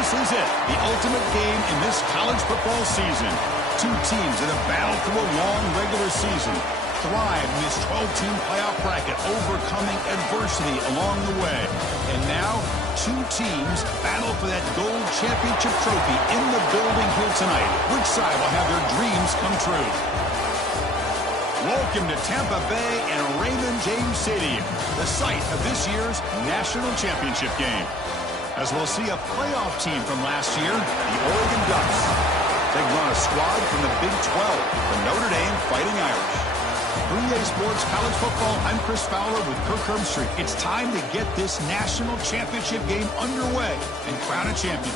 This is it, the ultimate game in this college football season. Two teams that have battled through a long regular season, thrive in this 12-team playoff bracket, overcoming adversity along the way. And now, two teams battle for that gold championship trophy in the building here tonight. Which side will have their dreams come true? Welcome to Tampa Bay and Raymond James Stadium, the site of this year's national championship game. As we'll see a playoff team from last year, the Oregon Ducks. Taking on a squad from the Big 12, the Notre Dame Fighting Irish. For EA Sports College Football, I'm Chris Fowler with Kirk Herbstreit. It's time to get this national championship game underway and crown a champion.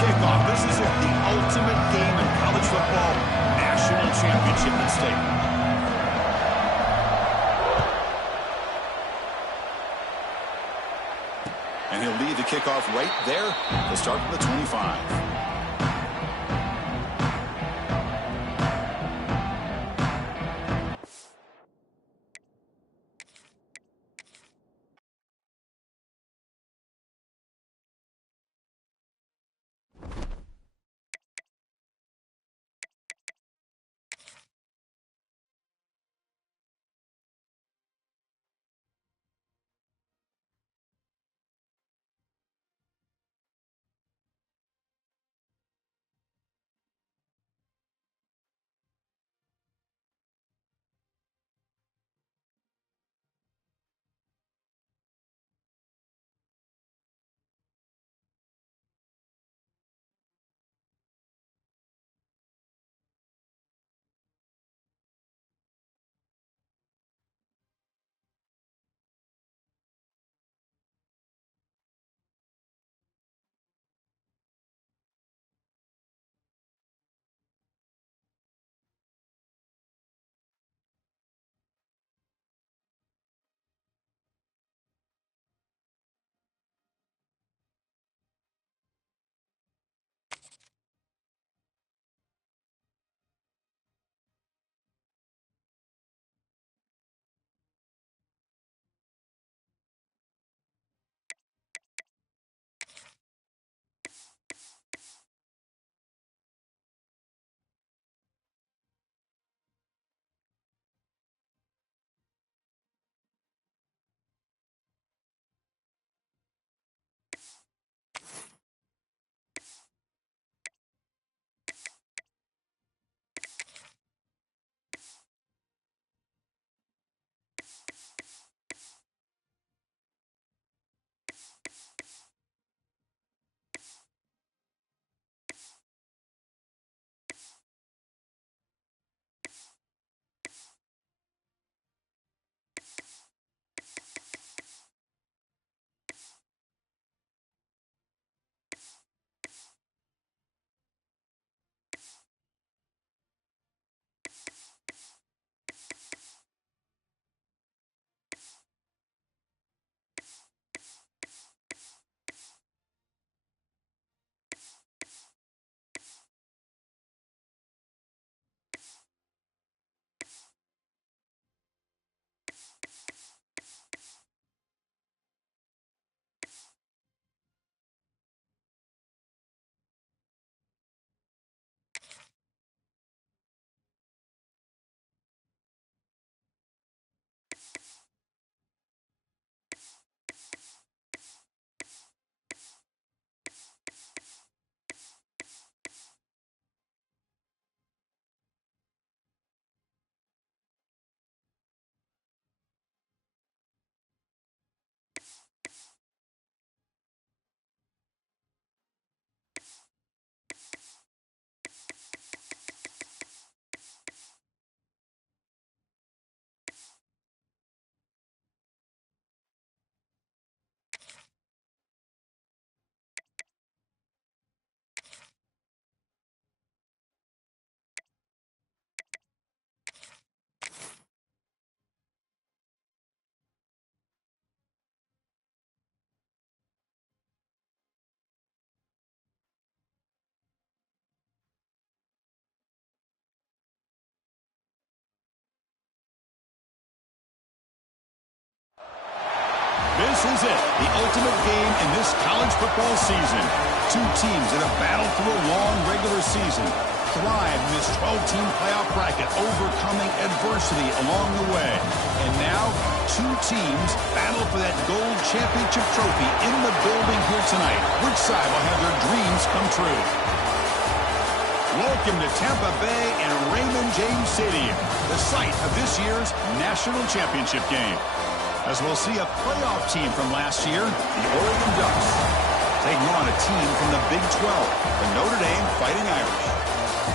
Kickoff. This is it, the ultimate game in college football, national championship at stake. And he'll lead the kickoff right there. He'll start from the 25. This is it, the ultimate game in this college football season. Two teams that have battled through a long regular season, thrived in this 12-team playoff bracket, overcoming adversity along the way. And now, two teams battle for that gold championship trophy in the building here tonight. Which side will have their dreams come true? Welcome to Tampa Bay and Raymond James Stadium, the site of this year's national championship game. As we'll see a playoff team from last year, the Oregon Ducks, taking on a team from the Big 12, the Notre Dame Fighting Irish.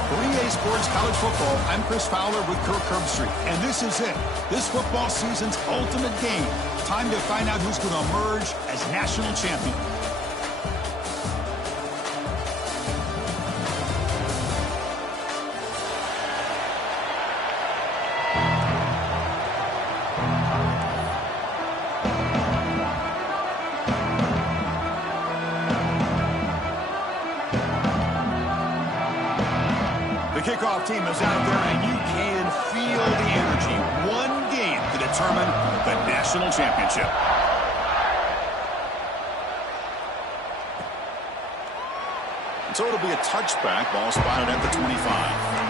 For EA Sports College Football, I'm Chris Fowler with Kirk Herbstreit, and this is it. This football season's ultimate game. Time to find out who's going to emerge as national champion. Kickoff team is out there, and you can feel the energy. One game to determine the national championship. And so it'll be a touchback. Ball spotted at the 25.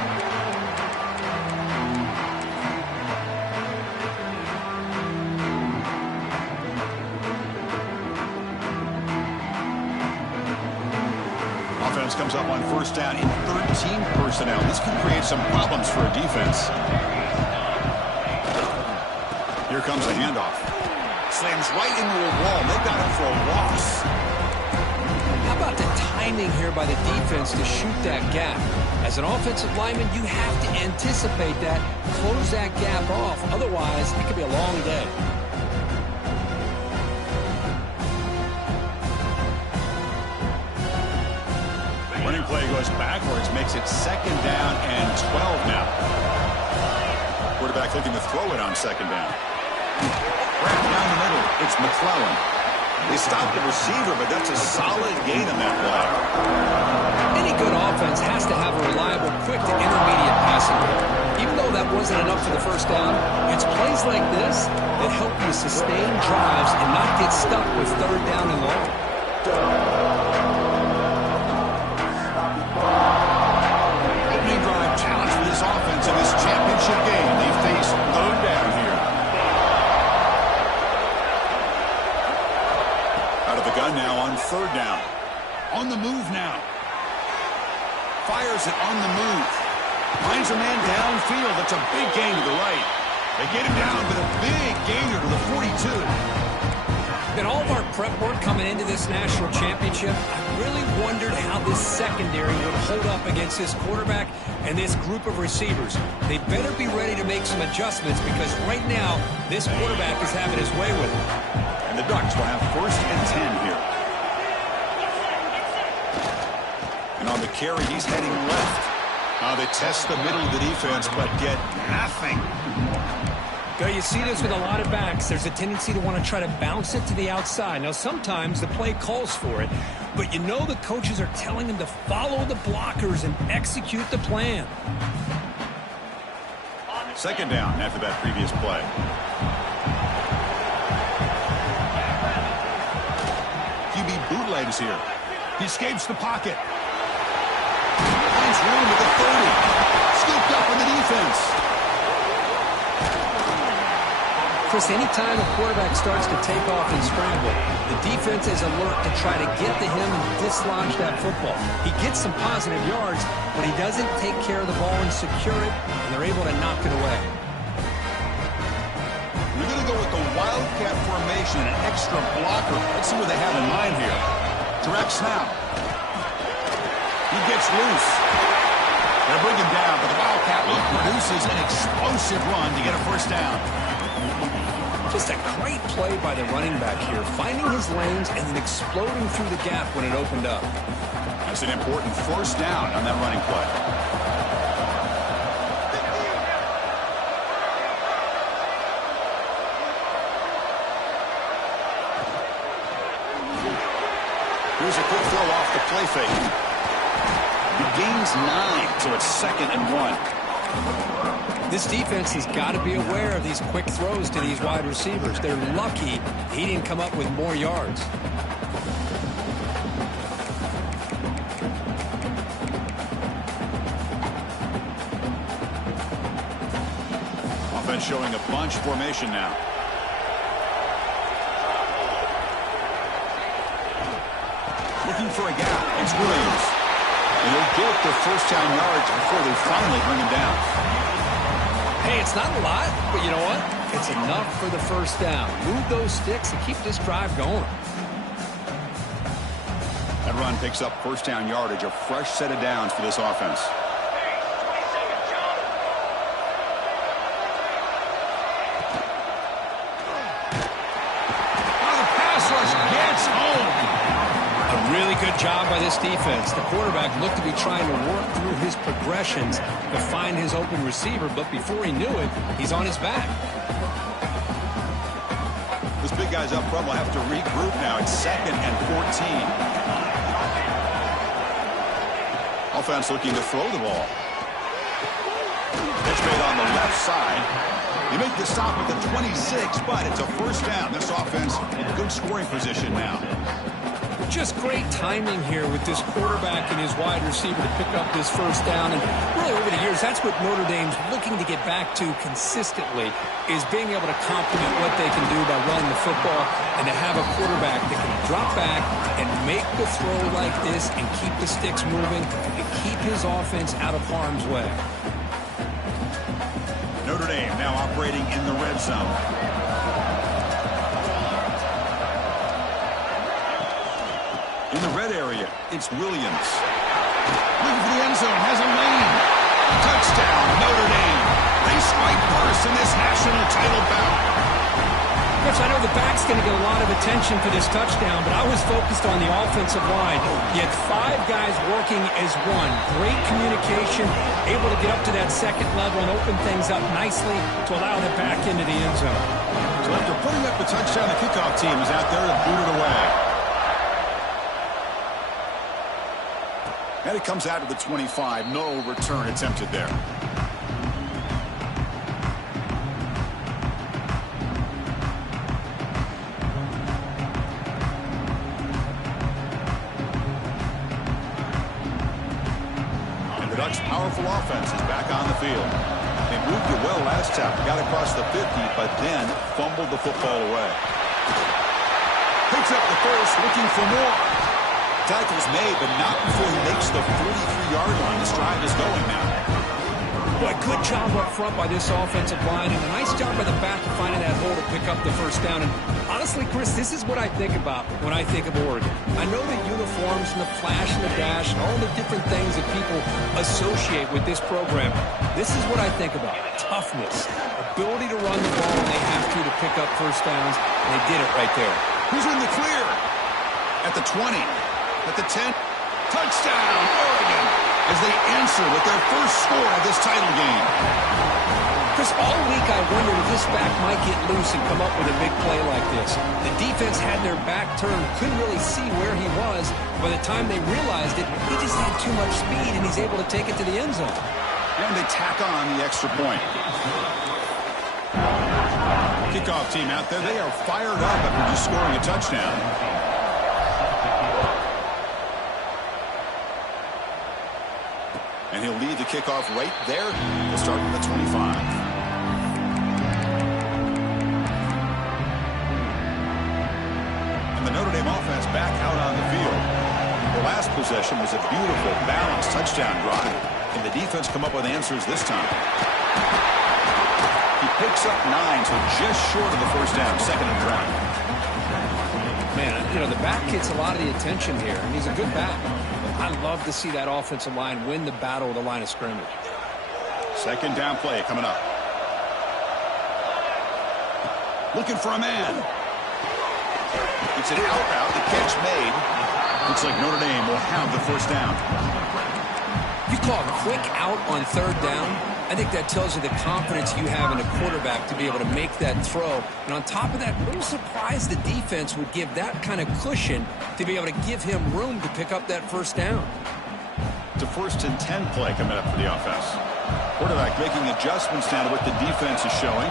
Offense comes up on first down in 13 personnel. This can create some problems for a defense. Here comes a handoff. Slams right into a wall. They got him for a loss. How about the timing here by the defense to shoot that gap? As an offensive lineman, you have to anticipate that, close that gap off. Otherwise, it could be a long day. Running play goes backwards, makes it second down and 12 now. Quarterback looking to throw it on second down. Right down the middle, it's McClellan. They stopped the receiver, but that's a solid gain on that play. Any good offense has to have a reliable, quick to intermediate passing game. Even though that wasn't enough for the first down, it's plays like this that help you sustain drives and not get stuck with third down and long. Opening drive challenge for this offense in this championship game. They face third down here. Out of the gun now on third down. On the move now. Fires it on the move. Finds a man downfield. That's a big gain to the right. They get him down, but a big gainer to the 42. In all of our prep work coming into this national championship, I really wondered how this secondary would hold up against this quarterback and this group of receivers. They better be ready to make some adjustments because right now, this quarterback is having his way with it. And the Ducks will have first and 10 here. And on the carry, he's heading left. They test the middle of the defense, but get nothing. You see this with a lot of backs. There's a tendency to want to try to bounce it to the outside. Now, sometimes the play calls for it, but you know the coaches are telling them to follow the blockers and execute the plan. Second down after that previous play. QB bootlegs here. He escapes the pocket. Finds room at the 30. Scooped up in the defense. Chris, anytime a quarterback starts to take off and scramble, the defense is alert to try to get to him and dislodge that football. He gets some positive yards, but he doesn't take care of the ball and secure it, and they're able to knock it away. We're going to go with the Wildcat formation, an extra blocker. Let's see what they have in mind here. Direct snap. He gets loose. They'll bring him down, but the Wildcat look produces an explosive run to get a first down. Just a great play by the running back here, finding his lanes and then exploding through the gap when it opened up. That's an important first down on that running play. Here's a quick throw off the play fake. He gains 9, so it's 2nd and 1. This defense has got to be aware of these quick throws to these wide receivers. They're lucky he didn't come up with more yards. Offense showing a bunch formation now. Looking for a gap. It's Williams. And he'll get the first down yards before they finally bring him down. Hey, it's not a lot, but you know what? It's enough for the first down. Move those sticks and keep this drive going. That run picks up first down yardage, a fresh set of downs for this offense. Really good job by this defense. The quarterback looked to be trying to work through his progressions to find his open receiver, but before he knew it, he's on his back. Those big guys up front will have to regroup now. It's 2nd and 14. Offense looking to throw the ball. Pitch made on the left side. You make the stop at the 26, but it's a first down. This offense in good scoring position now. Just great timing here with this quarterback and his wide receiver to pick up this first down. And really over the years, that's what Notre Dame's looking to get back to consistently, is being able to complement what they can do by running the football and to have a quarterback that can drop back and make the throw like this and keep the sticks moving and keep his offense out of harm's way. Notre Dame now operating in the red zone. In the red area, it's Williams. Looking for the end zone, has a lane. Touchdown, Notre Dame. They strike first in this national title bout. Chris, I know the back's going to get a lot of attention for this touchdown, but I was focused on the offensive line. You had 5 guys working as one. Great communication, able to get up to that second level and open things up nicely to allow the back into the end zone. So after putting up the touchdown, the kickoff team is out there to boot it away. And it comes out to the 25. No return attempted there. And the Ducks' powerful offense is back on the field. They moved it well last time. Got across the 50, but then fumbled the football away. Picks up the first, looking for more. Tackle's made, but not before he makes the 43-yard line. This drive is going now. Boy, good job up front by this offensive line, and a nice job by the back of finding that hole to pick up the first down. And honestly, Chris, this is what I think about when I think of Oregon. I know the uniforms and the flash and the dash and all the different things that people associate with this program. This is what I think about. Toughness, ability to run the ball when they have to pick up first downs, and they did it right there. Who's in the clear? At the 20. At the 10, touchdown, Oregon, as they answer with their first score of this title game. Chris, all week I wondered if this back might get loose and come up with a big play like this. The defense had their back turned, couldn't really see where he was. By the time they realized it, he just had too much speed, and he's able to take it to the end zone. And they tack on the extra point. Kickoff team out there, they are fired up after just scoring a touchdown. And he'll lead the kickoff right there. He'll start with the 25. And the Notre Dame offense back out on the field. The last possession was a beautiful, balanced touchdown drive. And the defense come up with answers this time. He picks up 9, so just short of the first down, 2nd and 1. Man, you know, the back gets a lot of the attention here, and he's a good back. I love to see that offensive line win the battle of the line of scrimmage. 2nd down play coming up. Looking for a man. It's an out route. The catch made. Looks like Notre Dame will have the first down. You call a quick out on 3rd down. I think that tells you the confidence you have in a quarterback to be able to make that throw. And on top of that, a little surprised the defense would give that kind of cushion to be able to give him room to pick up that first down. to 1st and 10 play coming up for the offense. Quarterback making adjustments now to what the defense is showing.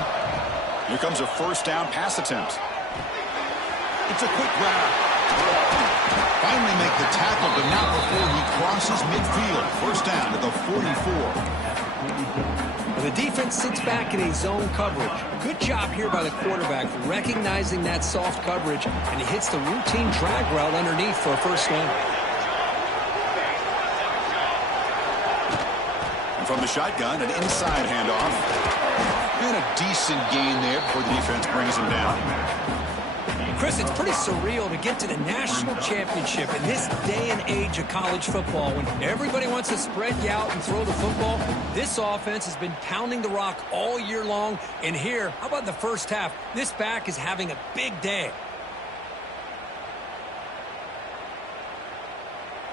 Here comes a 1st down pass attempt. It's a quick grab. Finally make the tackle, but not before he crosses midfield. 1st down to the 44. The defense sits back in a zone coverage. Good job here by the quarterback recognizing that soft coverage, and he hits the routine drag route underneath for a 1st down. And from the shotgun, an inside handoff. And a decent gain there before the defense brings him down. Chris, it's pretty surreal to get to the national championship in this day and age of college football when everybody wants to spread you out and throw the football. This offense has been pounding the rock all year long. And here, how about the 1st half? This back is having a big day.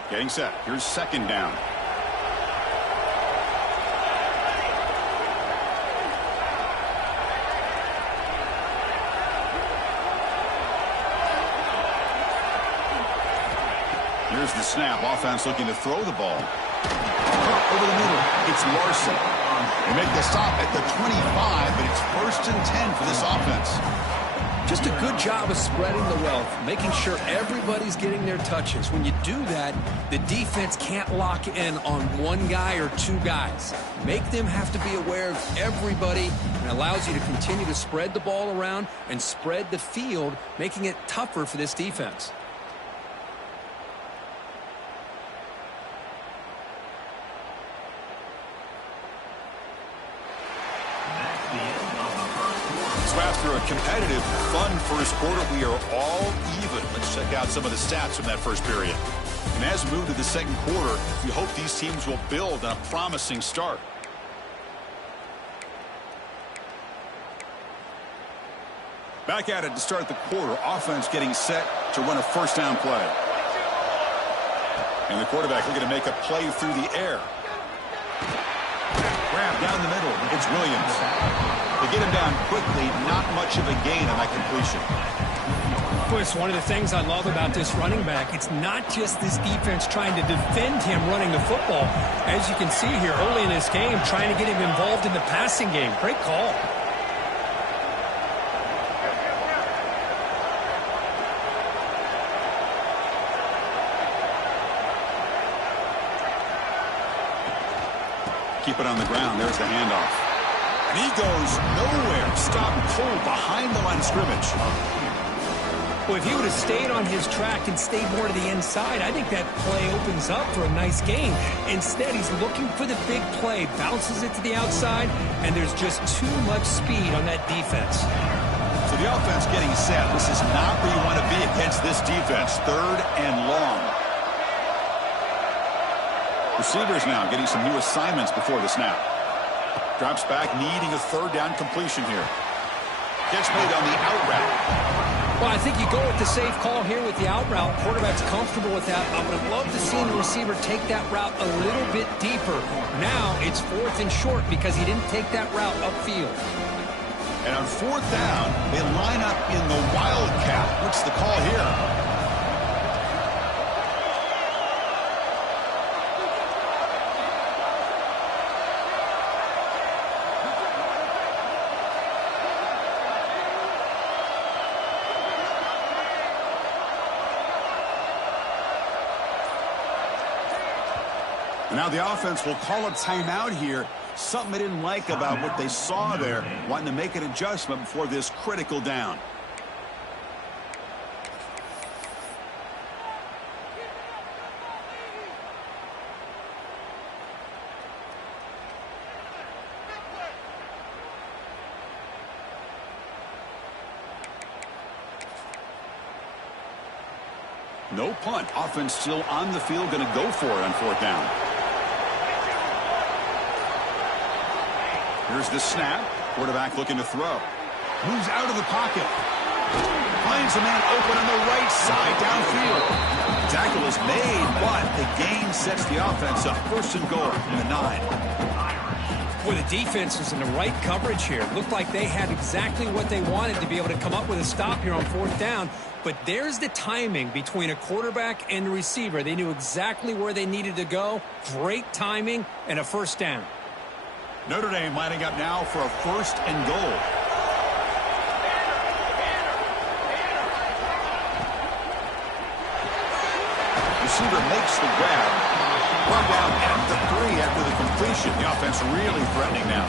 Getting set. Here's 2nd down. Here's the snap. Offense looking to throw the ball. Over the middle. It's Larson. They make the stop at the 25, but it's 1st and 10 for this offense. Just a good job of spreading the wealth, making sure everybody's getting their touches. When you do that, the defense can't lock in on one guy or 2 guys. Make them have to be aware of everybody, and it allows you to continue to spread the ball around and spread the field, making it tougher for this defense. So after a competitive, fun 1st quarter, we are all even. Let's check out some of the stats from that 1st period. And as we move to the 2nd quarter, we hope these teams will build on a promising start. Back at it to start the quarter. Offense getting set to run a 1st down play. And the quarterback looking to make a play through the air. Grab down the middle. It's Williams. They get him down quickly. Not much of a gain on that completion. Chris, one of the things I love about this running back, it's not just this defense trying to defend him running the football. As you can see here early in this game, trying to get him involved in the passing game. Great call. Keep it on the ground. There's the handoff. And he goes nowhere. Stop cold behind the line of scrimmage. Well, if he would have stayed on his track and stayed more to the inside, I think that play opens up for a nice gain. Instead, he's looking for the big play, bounces it to the outside, and there's just too much speed on that defense. So the offense getting set. This is not where you want to be against this defense. 3rd and long. Receivers now getting some new assignments before the snap. Drops back, needing a 3rd down completion here. Gets made on the out route. Well, I think you go with the safe call here with the out route. Quarterback's comfortable with that. I would have loved to see the receiver take that route a little bit deeper. Now it's 4th and short because he didn't take that route upfield. And on 4th down, they line up in the wildcat. What's the call here? Now the offense will call a timeout here. Something they didn't like about what they saw there. Wanting to make an adjustment before this critical down. No punt. Offense still on the field. Going to go for it on 4th down. Here's the snap. Quarterback looking to throw. Moves out of the pocket. Finds a man open on the right side downfield. Tackle is made, but the gain sets the offense up. 1st and goal from the 9. Well, the defense was in the right coverage here. Looked like they had exactly what they wanted to be able to come up with a stop here on 4th down. But there's the timing between a quarterback and the receiver. They knew exactly where they needed to go. Great timing and a 1st down. Notre Dame lining up now for a 1st and goal. Receiver makes the grab. Brought down at the 3 after the completion. The offense really threatening now.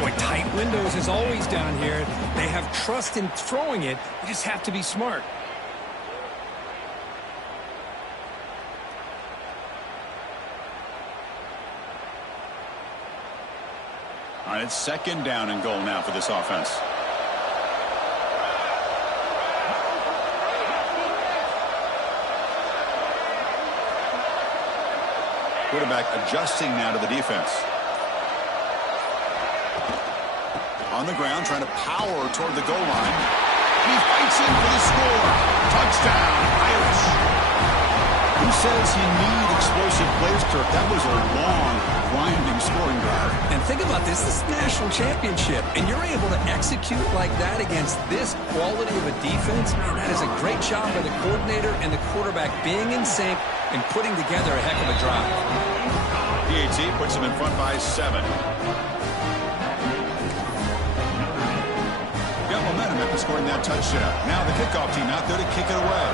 Boy, tight windows as always down here. They have trust in throwing it. You just have to be smart. All right, it's 2nd down and goal now for this offense. Quarterback adjusting now to the defense. On the ground, trying to power toward the goal line. And he fights in for the score. Touchdown, Irish. Who says you need explosive plays, Kirk? That was a long, winding scoring drive. And think about this. This is the national championship. And you're able to execute like that against this quality of a defense. Man, that is a great job by the coordinator and the quarterback being in sync and putting together a heck of a drive. PAT puts them in front by 7. Got momentum after scoring that touchdown. Now the kickoff team out there to kick it away.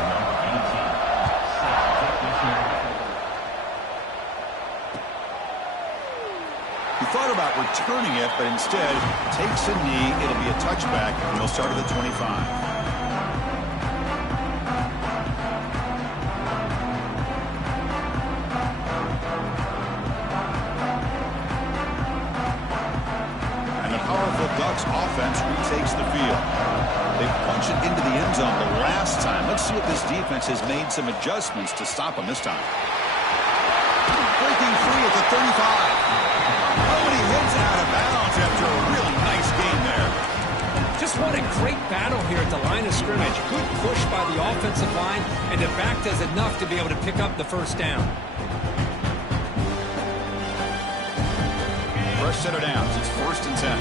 He thought about returning it, but instead takes a knee. It'll be a touchback, and they'll start at the 25. Ducks offense retakes the field. They punch it into the end zone the last time. Let's see if this defense has made some adjustments to stop them this time. Breaking free at the 35. Oh, and he heads out of bounds after a really nice game there. Just what a great battle here at the line of scrimmage. Good push by the offensive line, and the back does enough to be able to pick up the 1st down. Fresh set of downs. It's 1st and 10.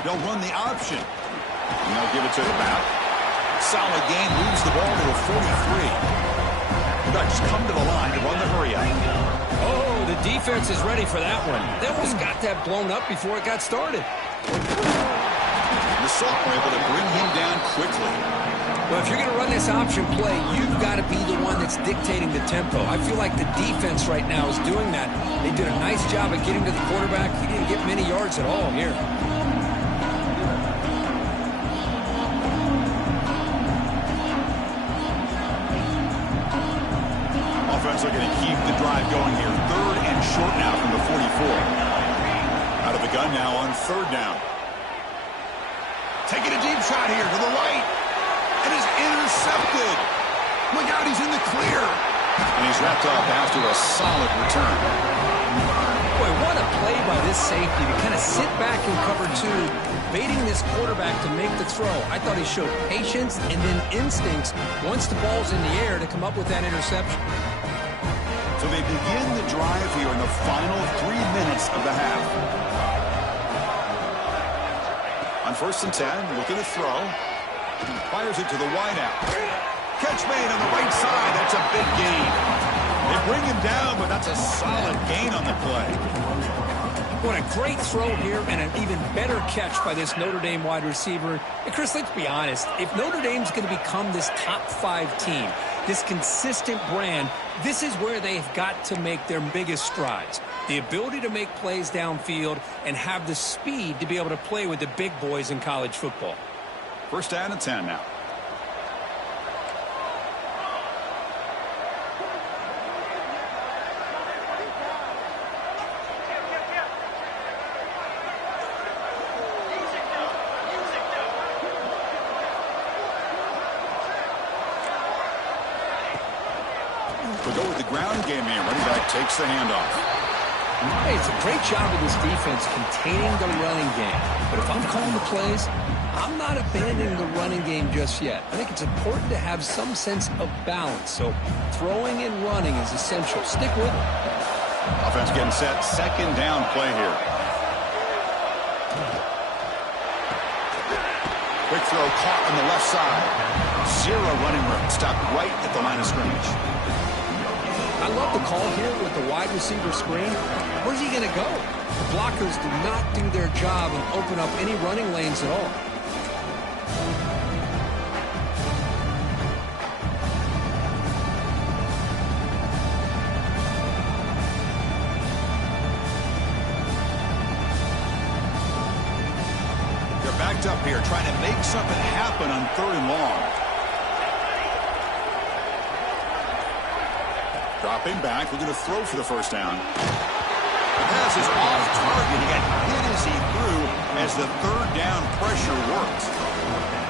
They'll run the option. And they'll give it to the back. Solid gain, moves the ball to the 43. The Ducks come to the line to run the hurry up. Oh, the defense is ready for that one. They almost got that blown up before it got started. The Sauk were able to bring him down quickly. Well, if you're going to run this option play, you've got to be the one that's dictating the tempo. I feel like the defense right now is doing that. They did a nice job of getting to the quarterback. He didn't get many yards at all here. Looking to keep the drive going here. 3rd and short now from the 44. Out of the gun now on 3rd down. Taking a deep shot here to the right. And is intercepted. Look out, he's in the clear. And he's wrapped up after a solid return. Boy, what a play by this safety to kind of sit back in cover 2, baiting this quarterback to make the throw. I thought he showed patience and then instincts once the ball's in the air to come up with that interception. So they begin the drive here in the final 3 minutes of the half. On 1st and 10, looking to throw. He fires it to the wideout. Catch made on the right side. That's a big gain. They bring him down, but that's a solid gain on the play. What a great throw here and an even better catch by this Notre Dame wide receiver. And Chris, let's be honest. If Notre Dame's going to become this top 5 team, this consistent brand, this is where they've got to make their biggest strides. The ability to make plays downfield and have the speed to be able to play with the big boys in college football. 1st down and 10 now. We'll go with the ground game here. Running back takes the handoff. Hey, it's a great job of this defense containing the running game. But if I'm calling the plays, I'm not abandoning the running game just yet. I think it's important to have some sense of balance. So throwing and running is essential. Stick with it. Offense getting set. Second down play here. Quick throw caught on the left side. Zero running room. Stopped right at the line of scrimmage. I love the call here with the wide receiver screen. Where's he going to go? The blockers do not do their job and open up any running lanes at all. They're backed up here trying to make something happen on 3rd and long. Dropping back, looking to throw for the first down. The pass is off target. He got hit as he threw as the 3rd down pressure worked.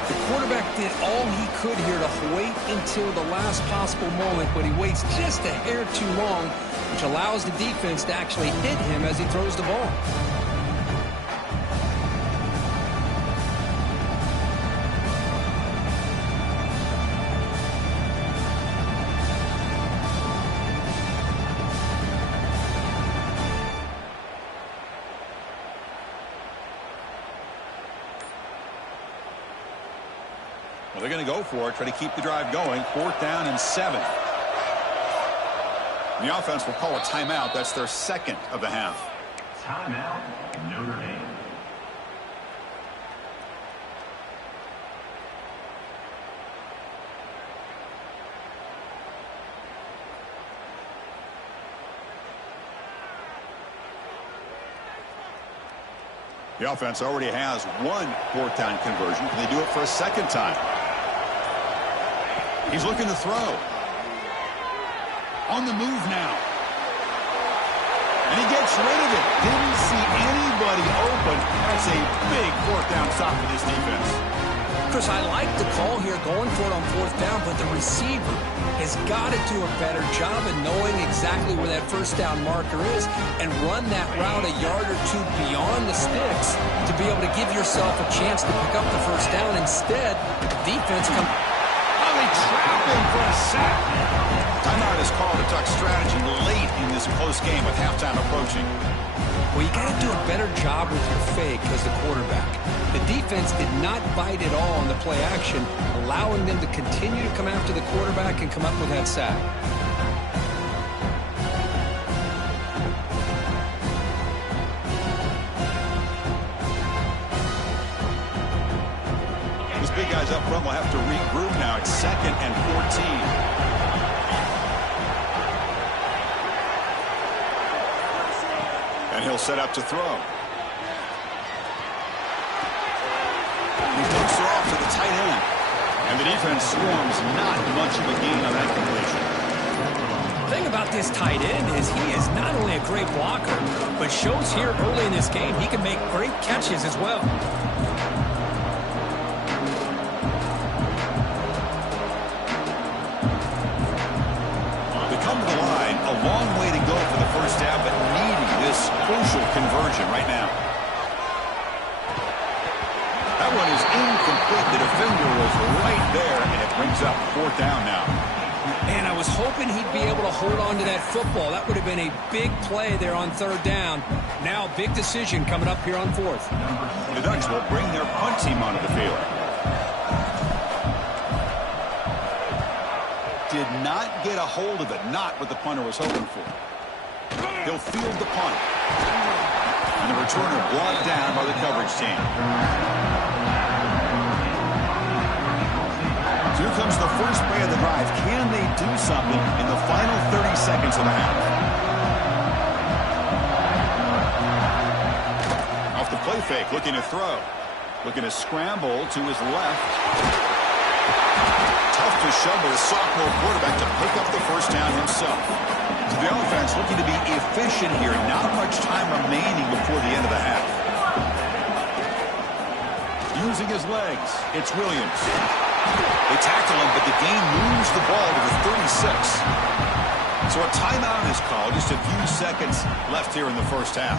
The quarterback did all he could here to wait until the last possible moment, but he waits just a hair too long, which allows the defense to actually hit him as he throws the ball. Well, they're going to go for it, try to keep the drive going. 4th down and 7. And the offense will call a timeout. That's their second of the half. Timeout, Notre Dame. The offense already has one 4th down conversion. Can they do it for a second time? He's looking to throw. On the move now. And he gets rid of it. Didn't see anybody open. That's a big 4th down stop for this defense. Chris, I like the call here going for it on 4th down, but the receiver has got to do a better job of knowing exactly where that 1st down marker is and run that route a yard or two beyond the sticks to be able to give yourself a chance to pick up the 1st down. Instead, the defense comes... Oh, they trap him for a sack. Timeout is called to talk strategy late in this close game with halftime approaching. Well, you got to do a better job with your fake as the quarterback. The defense did not bite at all on the play action, allowing them to continue to come after the quarterback and come up with that sack. These big guys up front will have to regroup now. It's 2nd and 14. And he'll set up to throw. He takes it off to the tight end. And the defense swarms not much of a gain on that completion. The thing about this tight end is he is not only a great blocker, but shows here early in this game he can make great catches as well. They come to the line, a long way to go for the first down, but needing this crucial conversion right now. That one is incomplete. The defender was right there, and it brings up 4th down now. Man, I was hoping he'd be able to hold on to that football. That would have been a big play there on 3rd down. Now, big decision coming up here on 4th. The Ducks will bring their punt team onto the field. Did not get a hold of it. Not what the punter was hoping for. He'll field the punt. And the returner brought down by the coverage team. So here comes the first play of the drive. Can they do something in the final 30 seconds of the half? Off the play fake, looking to throw. Looking to scramble to his left. Tough to shove with a sophomore quarterback to pick up the first down himself. So the offense looking to be efficient here. Not much time remaining before the end of the half. Using his legs, it's Williams. They tackle him, but the gain moves the ball to the 36. So a timeout is called. Just a few seconds left here in the first half.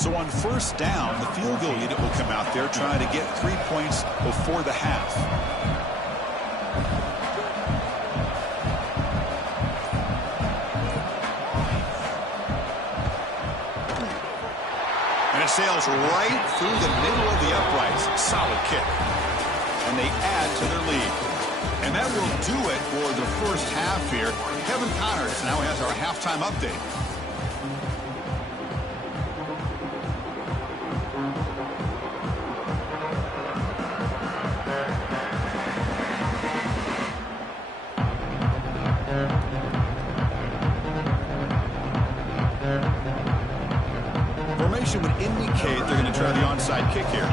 So on first down, the field goal unit will come out there trying to get 3 points before the half. And it sails right through the middle of the uprights. Solid kick. And they add to their lead. And that will do it for the first half here. Kevin Connors now has our halftime update. Formation would indicate they're going to try the onside kick here.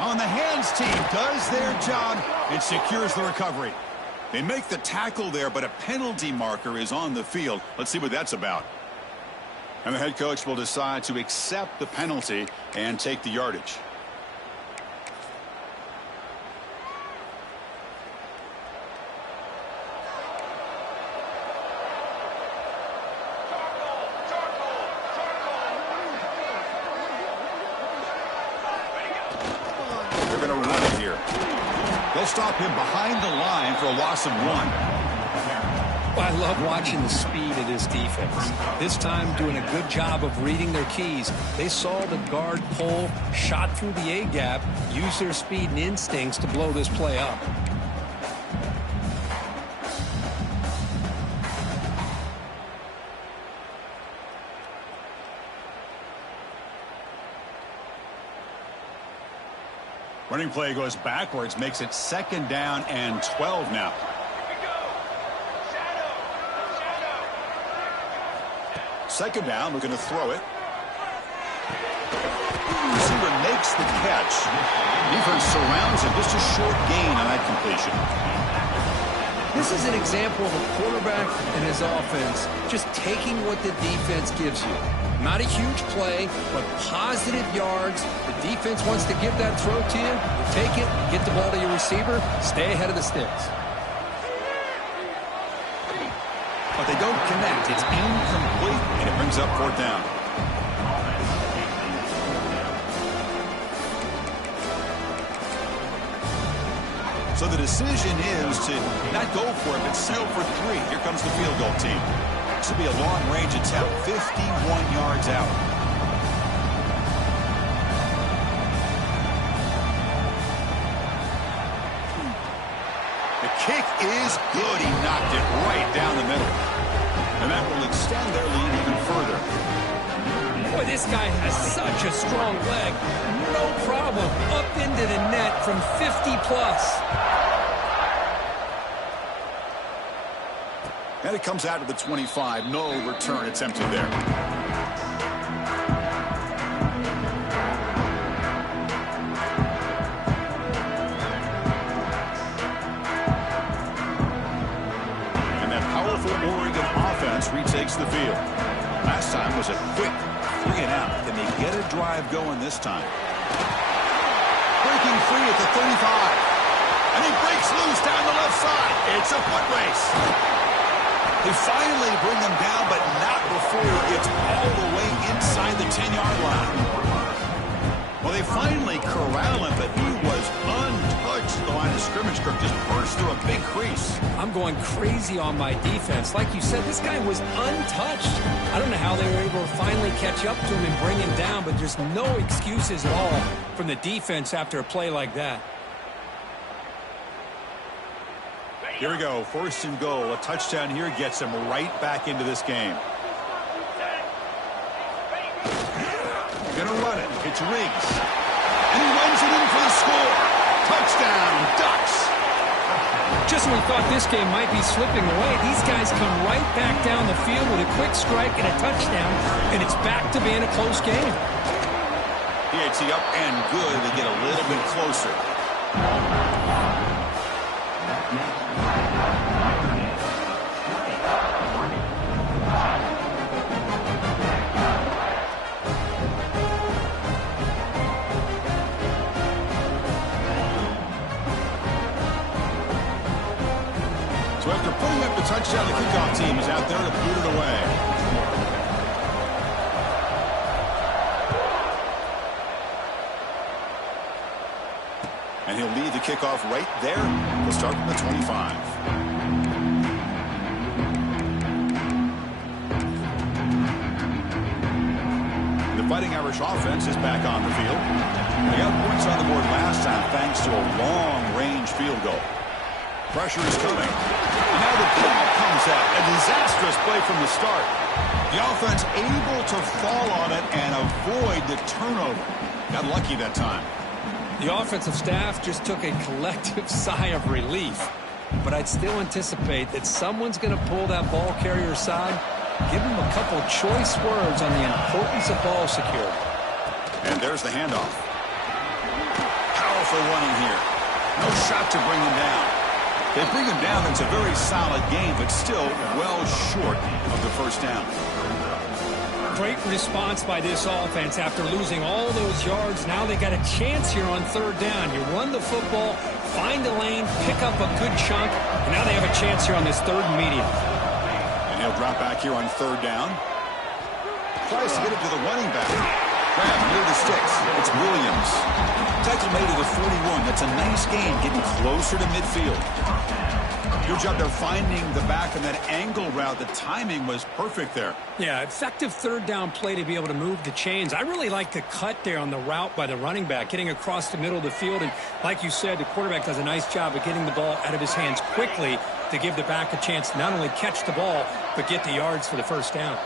On the hands team does their job and secures the recovery. They make the tackle there, but a penalty marker is on the field. Let's see what that's about. And the head coach will decide to accept the penalty and take the yardage. They'll stop him behind the line for a loss of 1. I love watching the speed of this defense. This time doing a good job of reading their keys. They saw the guard pull, shot through the A-gap, used their speed and instincts to blow this play up. Running play goes backwards, makes it 2nd down and 12 now. Second down, we're going to throw it. Receiver makes the catch. Defense surrounds him, just a short gain on that completion. This is an example of a quarterback and his offense just taking what the defense gives you. Not a huge play, but positive yards. The defense wants to give that throw to you. You take it, get the ball to your receiver, stay ahead of the sticks. But they don't connect. It's incomplete, and it brings up 4th down. So the decision is to not go for it, but settle for 3. Here comes the field goal team. This will be a long-range attempt, 51 yards out. The kick is good. He knocked it right down the middle. And that will extend their lead even further. Boy, this guy has such a strong leg. No problem. Up into the net from 50-plus. And it comes out of the 25. No return attempted there. And that powerful Oregon offense retakes the field. Last time was a quick 3 and out. Can they get a drive going this time? Breaking free at the 35. And he breaks loose down the left side. It's a foot race. They finally bring him down, but not before he gets all the way inside the 10-yard line. Well, they finally corral him, but he was untouched. The line of scrimmage, Kirk, just burst through a big crease. I'm going crazy on my defense. Like you said, this guy was untouched. I don't know how they were able to finally catch up to him and bring him down, but there's no excuses at all from the defense after a play like that. Here we go, 1st and goal. A touchdown here gets him right back into this game. Gonna run it. It's Riggs. And he runs it in for the score. Touchdown, Ducks. Just when we thought this game might be slipping away, these guys come right back down the field with a quick strike and a touchdown, and it's back to being a close game. PAT up and good to get a little bit closer. So after putting up the touchdown, the kickoff team is out there to boot it away. And he'll lead the kickoff right there. We'll start from the 25. The Fighting Irish offense is back on the field. They got points on the board last time thanks to a long-range field goal. Pressure is coming. And now the ball comes out. A disastrous play from the start. The offense able to fall on it and avoid the turnover. Got lucky that time. The offensive staff just took a collective sigh of relief. But I'd still anticipate that someone's going to pull that ball carrier aside, give him a couple choice words on the importance of ball security. And there's the handoff. Powerful running here. No shot to bring him down. They bring him down. It's a very solid game, but still well short of the first down. Great response by this offense after losing all those yards. Now they got a chance here on third down. You run the football, find a lane, pick up a good chunk, and now they have a chance here on this third and medium. And he'll drop back here on third down. Tries to get it to the running back. Grab near the sticks. It's Williams. Tackle made at the 41. That's a nice gain, getting closer to midfield. Good job there finding the back in that angle route. The timing was perfect there. Yeah, effective third down play to be able to move the chains. I really like the cut there on the route by the running back, getting across the middle of the field. And like you said, the quarterback does a nice job of getting the ball out of his hands quickly to give the back a chance to not only catch the ball, but get the yards for the first down.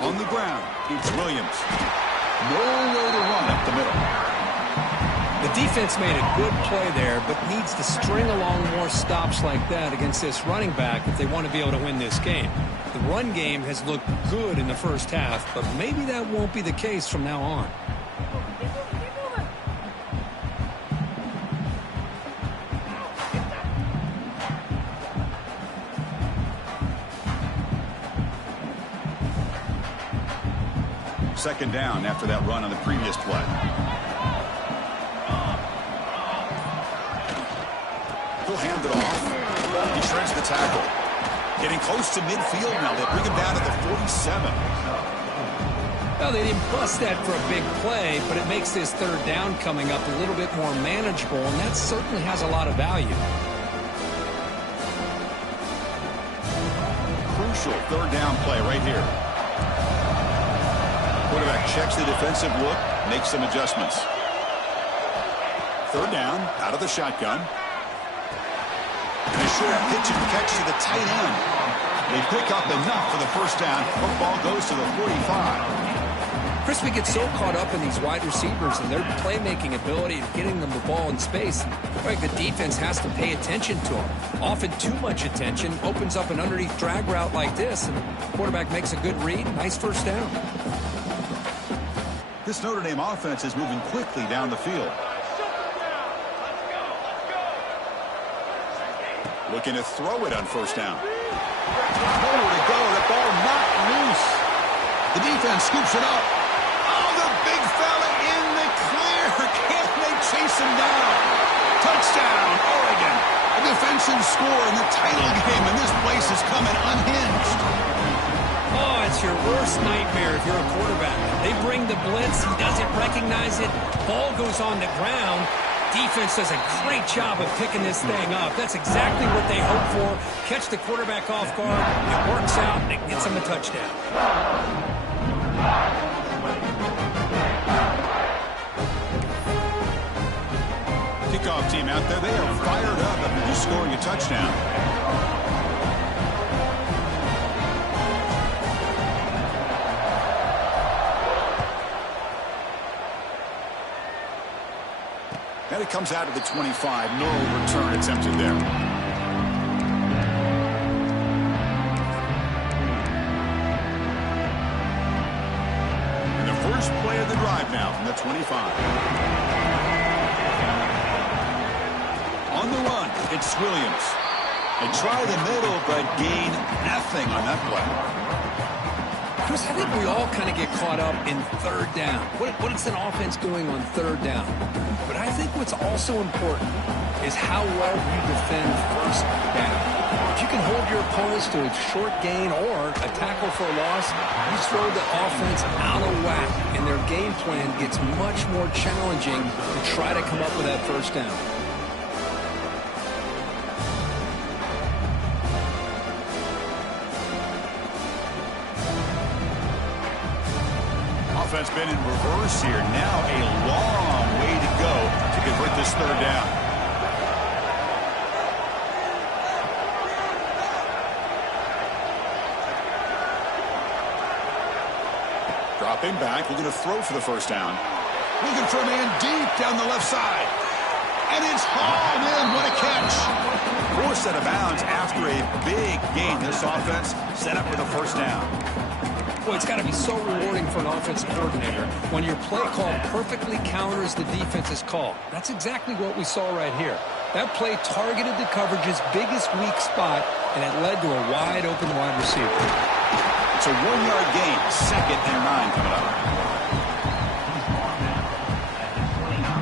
On the ground, it's Williams. Nowhere to run up the middle. The defense made a good play there, but needs to string along more stops like that against this running back if they want to be able to win this game. The run game has looked good in the first half, but maybe that won't be the case from now on. Second down after that run on the previous play. He'll hand it off. He shreds the tackle. Getting close to midfield now. They bring him down to the 47. Well, they didn't bust that for a big play, but it makes this third down coming up a little bit more manageable, and that certainly has a lot of value. Crucial third down play right here. Quarterback checks the defensive look, makes some adjustments. Third down, out of the shotgun. And a short pitch and catch to the tight end. They pick up enough for the first down. Football goes to the 45. Chris, we get so caught up in these wide receivers and their playmaking ability and getting them the ball in space. Right, the defense has to pay attention to them. Often too much attention opens up an underneath drag route like this, and the quarterback makes a good read. Nice first down. This Notre Dame offense is moving quickly down the field. Looking to throw it on first down. Nowhere to go. The ball not loose. The defense scoops it up. Oh, the big fella in the clear. Can't they chase him down? Touchdown, Oregon. A defensive score in the title game, and this place is coming unhinged. Oh, it's your worst nightmare if you're a quarterback. They bring the blitz. He doesn't recognize it. Ball goes on the ground. Defense does a great job of picking this thing up. That's exactly what they hope for. Catch the quarterback off guard. It works out, and it gets him a touchdown. Kickoff team out there. They are fired up after just scoring a touchdown. And it comes out of the 25. No return attempted there. And the first play of the drive now from the 25. On the run, it's Williams. They try the middle, but gain nothing on that play. Chris, I think we all kind of get caught up in third down. What is an offense doing on third down? But I think what's also important is how well you defend first down. If you can hold your opponents to a short gain or a tackle for a loss, you throw the offense out of whack, and their game plan gets much more challenging to try to come up with that first down. Offense been in reverse here. Now a long way to go to convert this third down. Dropping back, looking to throw for the first down. Looking for a man deep down the left side. And it's hauled in. What a catch. Forced out of bounds after a big gain. This offense set up with a first down. Boy, it's got to be so rewarding for an offensive coordinator when your play call perfectly counters the defense's call. That's exactly what we saw right here. That play targeted the coverage's biggest weak spot, and it led to a wide-open wide receiver. It's a 1-yard gain, 2nd and 9 coming up. He's marked down at the 29.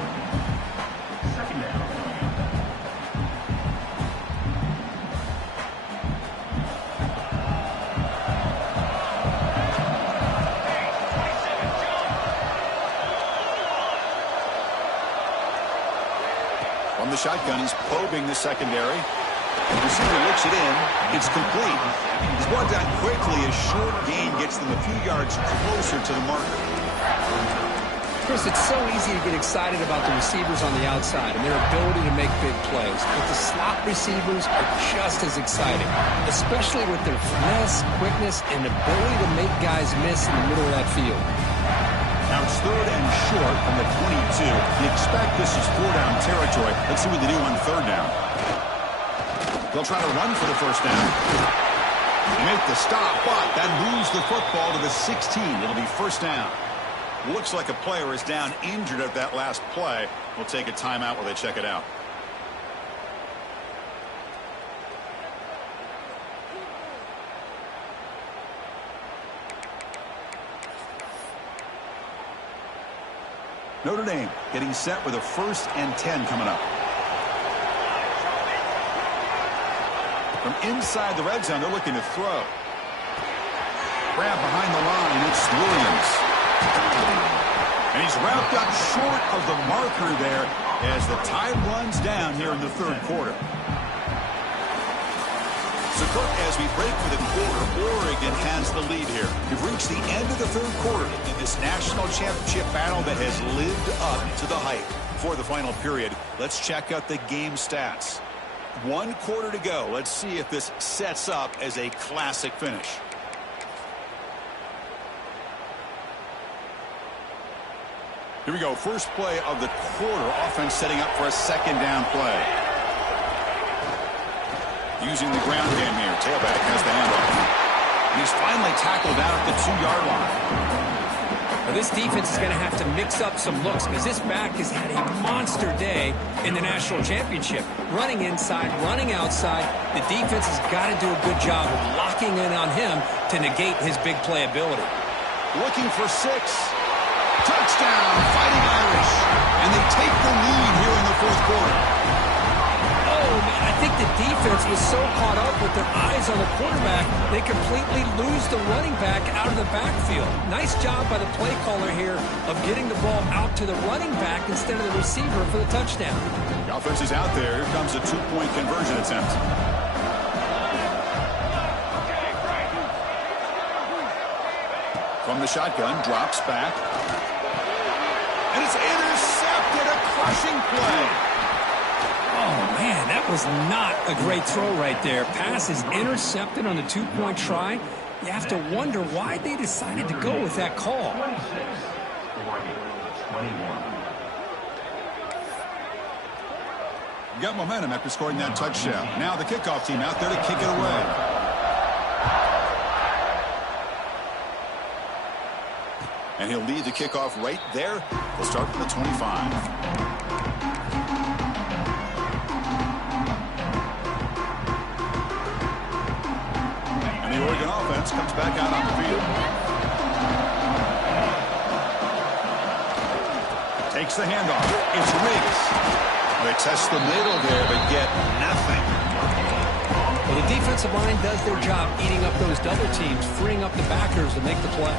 Second down. From the shotgun, he's probing the secondary. The receiver looks it in. It's complete. He's brought down quickly. A short gain gets them a few yards closer to the marker. Chris, it's so easy to get excited about the receivers on the outside and their ability to make big plays. But the slot receivers are just as exciting, especially with their finesse, quickness, and ability to make guys miss in the middle of that field. Now it's 3rd and short from the 22. You expect this is 4-down territory. Let's see what they do on 3rd down. They'll try to run for the first down. They make the stop, but that moves the football to the 16. It'll be first down. Looks like a player is down injured at that last play. We'll take a timeout while they check it out. Notre Dame getting set with a 1st and 10 coming up. From inside the red zone, they're looking to throw. Grab behind the line, it's Williams. And he's wrapped up short of the marker there as the time runs down here in the 3rd quarter. So, Kirk, as we break for the quarter, Oregon has the lead here. We've reached the end of the 3rd quarter in this national championship battle that has lived up to the hype. For the final period, let's check out the game stats. 1 quarter to go. Let's see if this sets up as a classic finish. Here we go. First play of the quarter. Offense setting up for a 2nd down play. Using the ground game here. Tailback has the handoff. He's finally tackled down at the 2-yard line. Now this defense is going to have to mix up some looks because this back has had a monster day in the national championship. Running inside, running outside. The defense has got to do a good job of locking in on him to negate his big play ability. Looking for 6. Touchdown, Fighting Irish. And they take the lead here in the 4th quarter. Oh, man, I think the defense was so caught up with their eyes on the quarterback, they completely lose the running back out of the backfield. Nice job by the play caller here of getting the ball out to the running back instead of the receiver for the touchdown. The offense is out there. Here comes a 2-point conversion attempt. From the shotgun, drops back. And it's intercepted, a crushing play. Oh, man, that was not a great throw right there. Pass is intercepted on the 2-point try. You have to wonder why they decided to go with that call. 26, Oregon, 21. Got momentum after scoring that touchdown. Now the kickoff team out there to kick it away. And he'll lead the kickoff right there. We'll start from the 25. offense comes back out on the field. Takes the handoff. It's Riggs. They test the middle there, but get nothing. Well, the defensive line does their job eating up those double teams, freeing up the backers to make the play.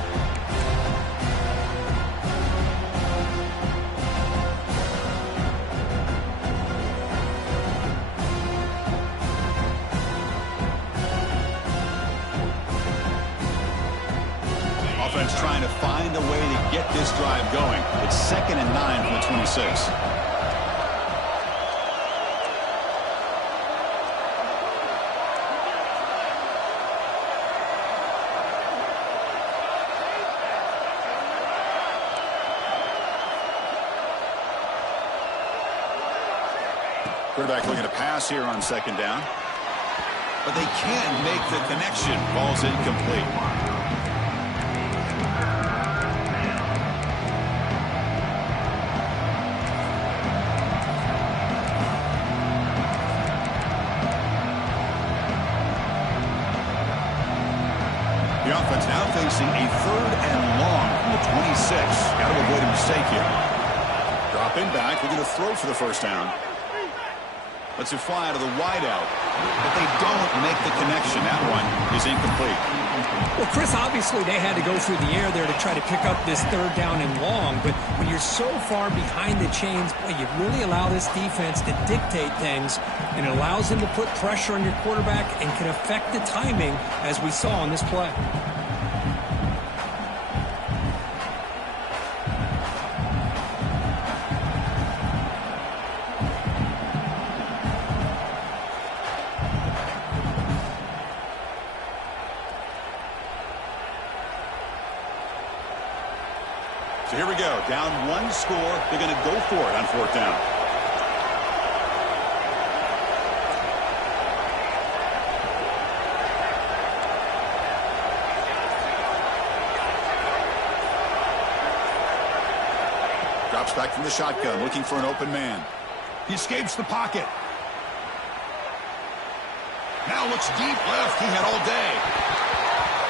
Offense trying to find a way to get this drive going. It's 2nd and 9 from the 26. Quarterback looking to pass here on 2nd down. But they can't make the connection. Ball's incomplete. The offense now facing a 3rd and long from the 26. Got to avoid a mistake here. Dropping back, looking to throw for the first down. Lets it fly out of the wideout. But they don't make the connection. That one is incomplete. Well, Chris, obviously they had to go through the air there to try to pick up this 3rd down and long. But when you're so far behind the chains, boy, you really allow this defense to dictate things. And it allows them to put pressure on your quarterback and can affect the timing, as we saw on this play. So here we go. Down 1 score. They're going to go for it on 4th down. Drops back from the shotgun, looking for an open man. He escapes the pocket. Now looks deep left. He had all day.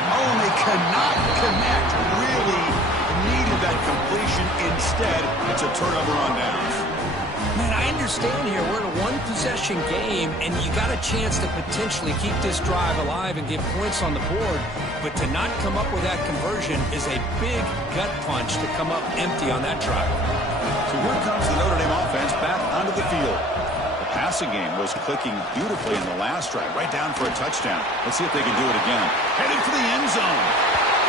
Oh, and they cannot connect. Really needed that completion. Instead, it's a turnover on downs. Man, I understand here we're in a 1-possession game, and you got a chance to potentially keep this drive alive and get points on the board. But to not come up with that conversion is a big gut punch to come up empty on that drive. So here comes the Notre Dame offense back onto the field. The passing game was clicking beautifully in the last drive, right down for a touchdown. Let's see if they can do it again. Headed for the end zone.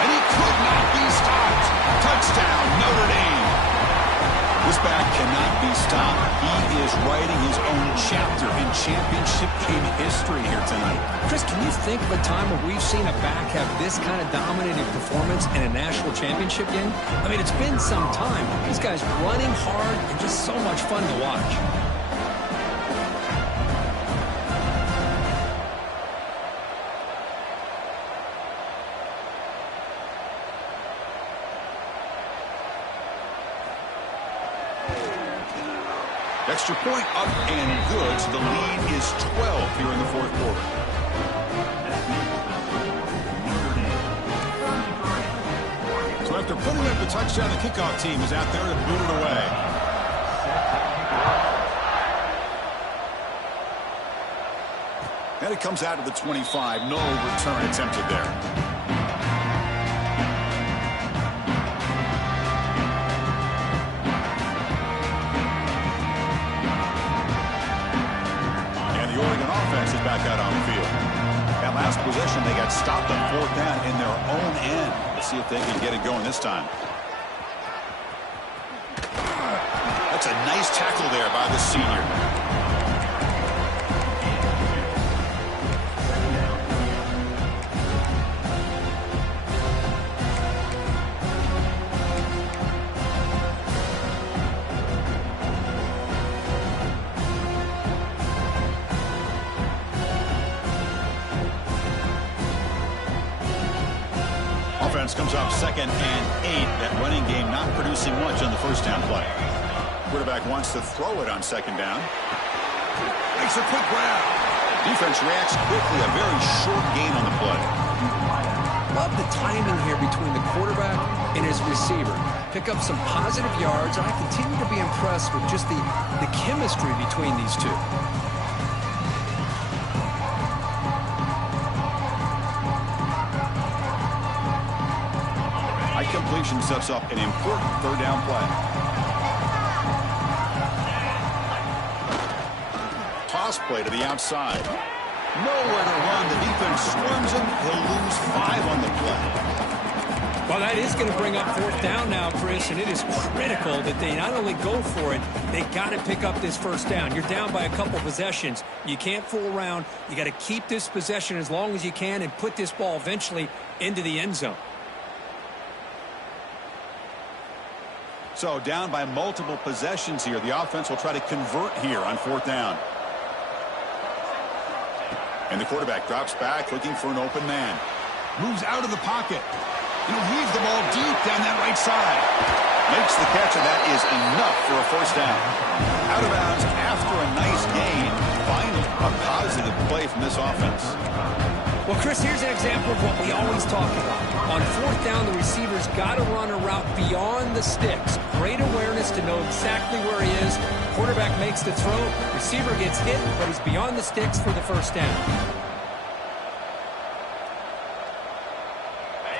And he could not be stopped. Touchdown, Notre Dame. This back cannot be stopped. He is writing his own chapter in championship game history here tonight. Chris, can you think of a time where we've seen a back have this kind of dominating performance in a national championship game? I mean, it's been some time. This guy's running hard and just so much fun to watch. Extra point up and good, so the lead is 12 here in the 4th quarter. So after putting up the touchdown, the kickoff team is out there to boot it away. And it comes out of the 25. No return attempted there. Is back out on the field. That last possession, they got stopped on 4th down in their own end. Let's see if they can get it going this time. That's a nice tackle there by the senior. Offense comes up 2nd and 8. That running game not producing much on the first down play. Quarterback wants to throw it on 2nd down. Makes a quick grab. Defense reacts quickly. A very short gain on the play. love the timing here between the quarterback and his receiver. Pick up some positive yards, and I continue to be impressed with just the chemistry between these two. High completion sets up an important third down play. Toss play to the outside. Nowhere to run. The defense swarms him. He'll lose 5 on the play. Well, that is going to bring up fourth down now, Chris, and it is critical that they not only go for it, they got to pick up this first down. You're down by a couple possessions. You can't fool around. You got to keep this possession as long as you can and put this ball eventually into the end zone. So down by multiple possessions here. The offense will try to convert here on fourth down. And the quarterback drops back looking for an open man. Moves out of the pocket. He'll heave the ball deep down that right side. Makes the catch, and that is enough for a first down. Out of bounds after a nice gain. Finally, a positive play from this offense. Well, Chris, here's an example of what we always talk about. On fourth down, the receiver's got to run a route beyond the sticks. Great awareness to know exactly where he is. Quarterback makes the throw. Receiver gets hit, but he's beyond the sticks for the first down.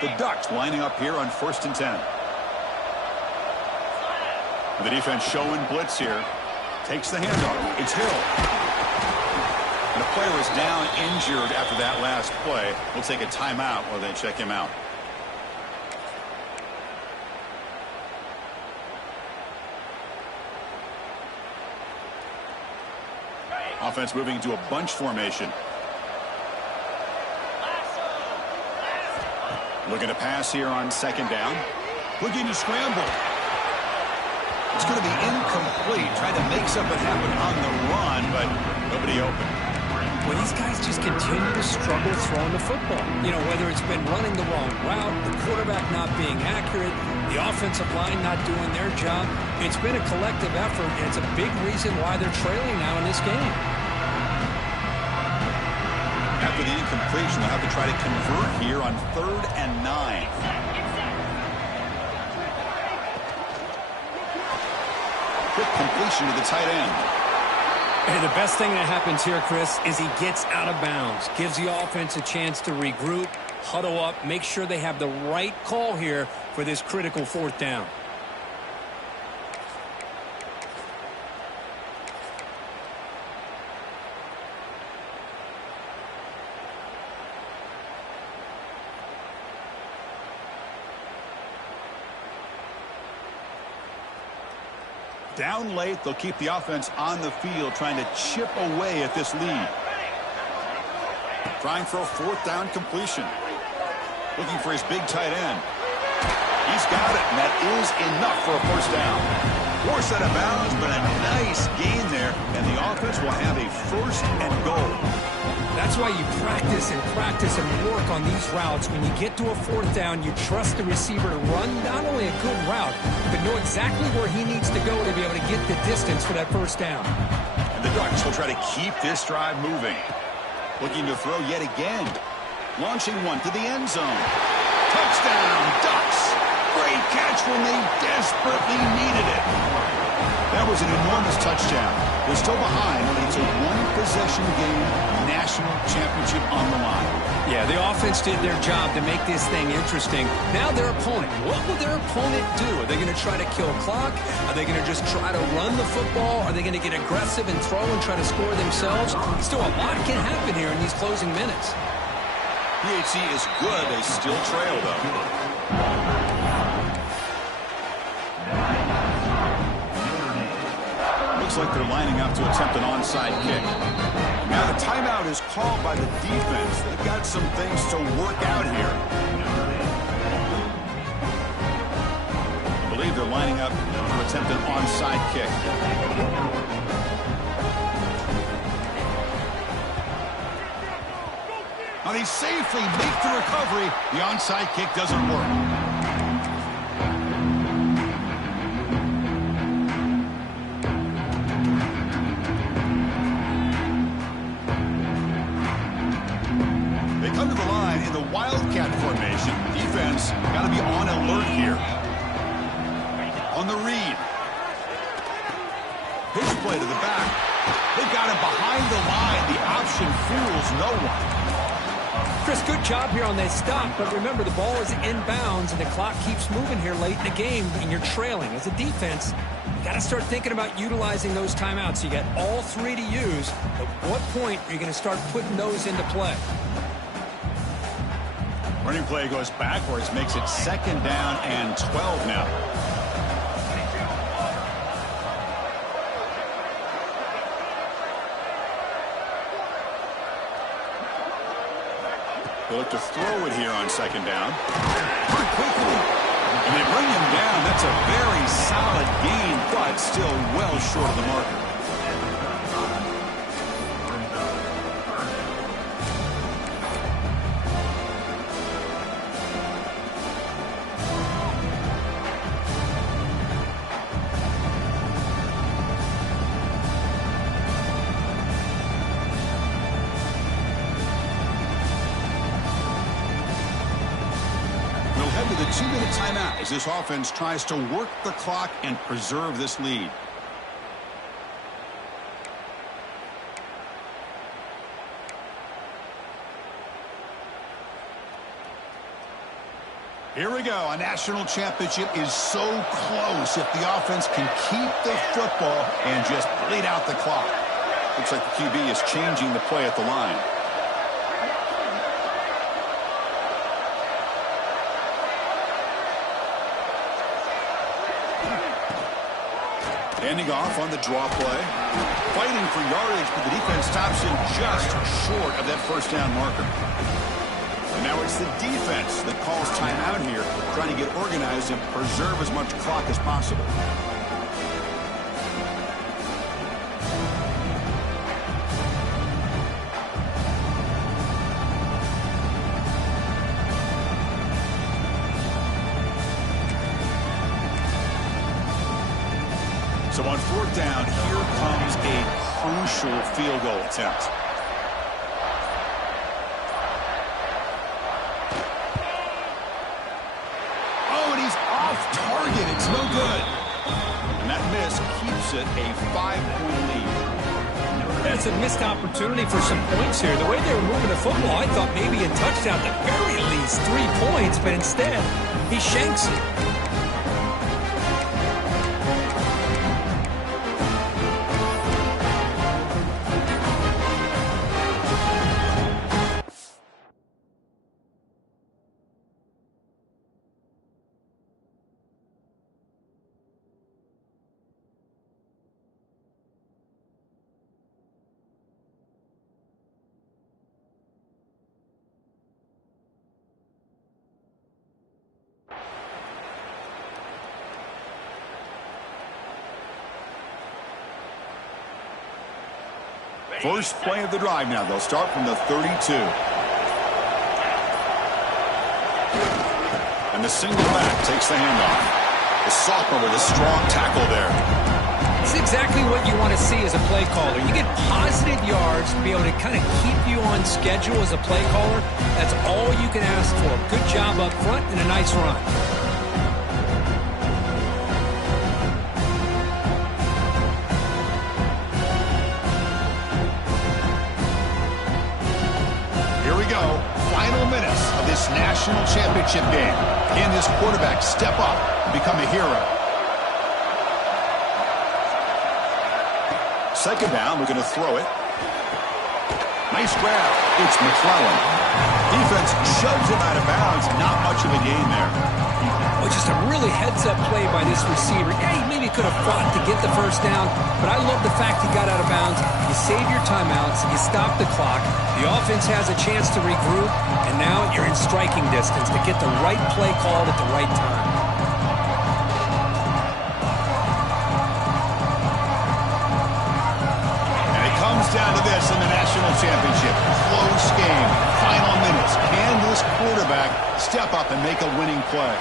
The Ducks lining up here on 1st and 10. The defense showing blitz here. Takes the handoff. It's Hill. And the player is down injured after that last play. We'll take a timeout while they check him out. Offense moving into a bunch formation. Looking to pass here on 2nd down. Looking to scramble. It's going to be incomplete. Trying to make something happen on the run, but nobody open. Well, these guys just continue to struggle throwing the football. You know, whether it's been running the wrong route, the quarterback not being accurate, the offensive line not doing their job. It's been a collective effort, and it's a big reason why they're trailing now in this game. After the incompletion, they'll have to try to convert here on 3rd and 9. Quick completion to the tight end. And the best thing that happens here, Chris, is he gets out of bounds. Gives the offense a chance to regroup, huddle up, make sure they have the right call here for this critical fourth down. Down late, they'll keep the offense on the field, trying to chip away at this lead. Trying for a 4th down completion. Looking for his big tight end. He's got it, and that is enough for a first down. Forced out of bounds, but a nice gain there, and the offense will have a 1st and goal. That's why you practice and work on these routes. When you get to a 4th down, you trust the receiver to run not only a good route, but know exactly where he needs to go to be able to get the distance for that first down. And the Ducks will try to keep this drive moving. Looking to throw yet again. Launching one to the end zone. Touchdown, Ducks! Great catch when they desperately needed it. That was an enormous touchdown. They're still behind, but it's a one-possession game, national championship on the line. Yeah, the offense did their job to make this thing interesting. Now their opponent. What will their opponent do? Are they going to try to kill clock? Are they going to just try to run the football? Are they going to get aggressive and throw and try to score themselves? Still, a lot can happen here in these closing minutes. PHC is good. They still trail, though. Looks like they're lining up to attempt an onside kick. Now the timeout is called by the defense. They've got some things to work out here. I believe they're lining up to attempt an onside kick. Now they safely make the recovery. The onside kick doesn't work. Wildcat formation. on the read. Pitch play to the back. They've got him behind the line. The option fools no one. Chris, good job here on that stop, but remember the ball is inbounds and the clock keeps moving here late in the game and you're trailing. As a defense, you got to start thinking about utilizing those timeouts. You got all three to use. At what point are you going to start putting those into play? Running play goes backwards, makes it 2nd down and 12 now. They look to throw it here on 2nd down. Pretty quickly. And they bring him down. That's a very solid gain, but still well short of the marker. The 2-minute timeout as this offense tries to work the clock and preserve this lead. Here we go. A national championship is so close if the offense can keep the football and just bleed out the clock. Looks like the QB is changing the play at the line. Handing off on the draw play. Fighting for yardage, but the defense stops him just short of that 1st down marker. And now it's the defense that calls timeout here, trying to get organized and preserve as much clock as possible. So on 4th down, here comes a crucial field goal attempt. Oh, and he's off target. It's no good. And that miss keeps it a 5-point lead. That's a missed opportunity for some points here. The way they were moving the football, I thought maybe a touchdown, at the very least 3 points, but instead, he shanks it. First play of the drive now. They'll start from the 32. And the single back takes the handoff. The sophomore with a strong tackle there. It's exactly what you want to see as a play caller. You get positive yards to be able to kind of keep you on schedule as a play caller. That's all you can ask for. Good job up front and a nice run. Final minutes of this national championship game. Can this quarterback step up and become a hero? 2nd down, we're going to throw it. Nice grab. It's McClellan. Defense shoves him out of bounds. Not much of a gain there. Oh, just a really heads-up play by this receiver. Yeah, he maybe could have fought to get the 1st down, but I love the fact he got out of bounds. You save your timeouts. You stop the clock. The offense has a chance to regroup, and now you're in striking distance to get the right play called at the right time. And it comes down to this in the national championship. Close game. Final minutes. Can this quarterback step up and make a winning play?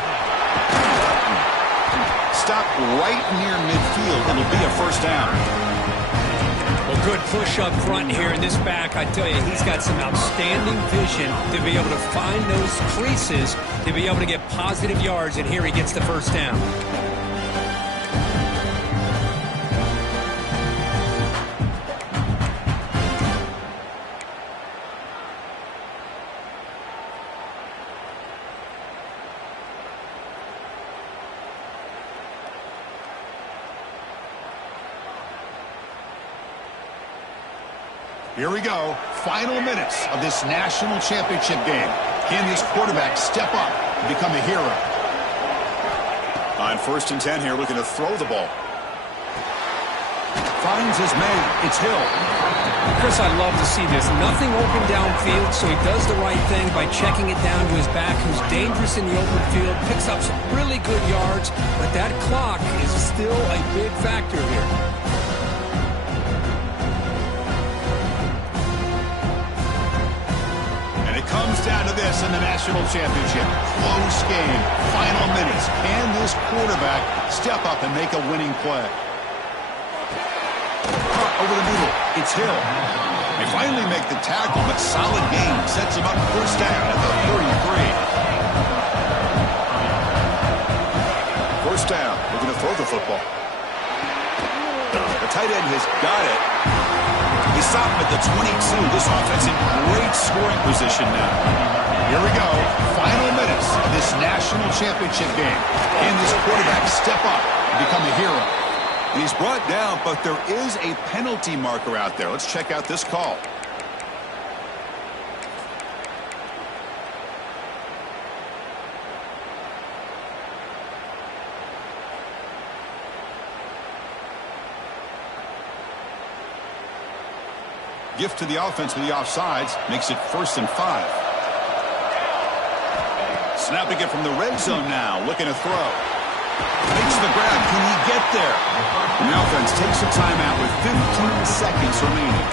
Stop right near midfield. It'll be a 1st down. Well, good push up front here in this back. I tell you, he's got some outstanding vision to be able to find those creases, to be able to get positive yards, and here he gets the 1st down. Here we go. Final minutes of this national championship game. Can this quarterback step up and become a hero? On 1st and 10 here, looking to throw the ball. Finds his man. It's Hill. Chris, I love to see this. Nothing open downfield, so he does the right thing by checking it down to his back, who's dangerous in the open field, picks up some really good yards, but that clock is still a big factor here. And it comes down to this in the national championship. Close game. Final minutes. Can this quarterback step up and make a winning play? Over the middle, it's Hill. They finally make the tackle, but solid gain sets him up 1st down at the 33. 1st down, we're going to throw the football. The tight end has got it. He stopped him at the 22. This offense in great scoring position now. Here we go. Final minutes of this national championship game. Can this quarterback step up and become a hero? And he's brought down, but there is a penalty marker out there. Let's check out this call. Gift to the offense with the offsides. Makes it 1st and 5. Snapping it from the red zone now. Looking to throw. Makes the grab. Can he get there? And the offense takes a timeout with 15 seconds remaining.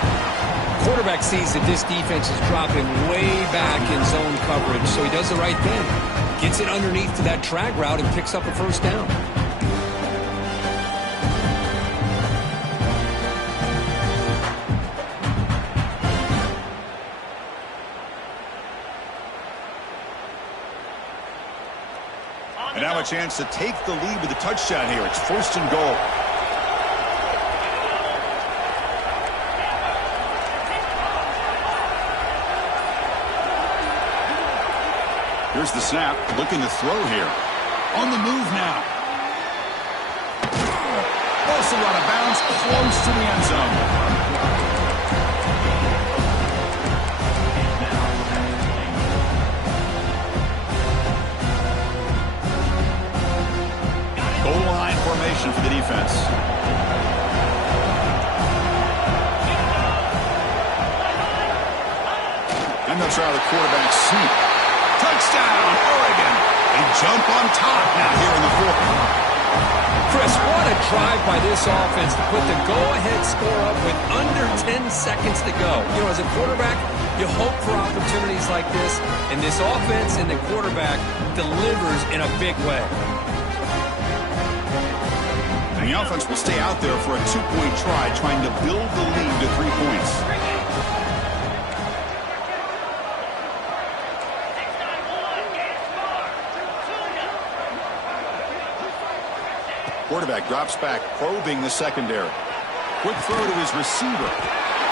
Quarterback sees that this defense is dropping way back in zone coverage, so he does the right thing. Gets it underneath to that drag route and picks up a 1st down. And now a chance to take the lead with a touchdown here. It's 1st and goal. Here's the snap. Looking to throw here. On the move now. Also out of bounds. Close to the end zone. Goal line formation for the defense. And they'll try the quarterback sneak. Touchdown, Oregon. They jump on top now here in the 4th. Chris, what a drive by this offense to put the go-ahead score up with under 10 seconds to go. You know, as a quarterback, you hope for opportunities like this, and this offense and the quarterback delivers in a big way. And the offense will stay out there for a 2-point try, trying to build the lead to 3 points. Quarterback drops back, probing the secondary. Quick throw to his receiver.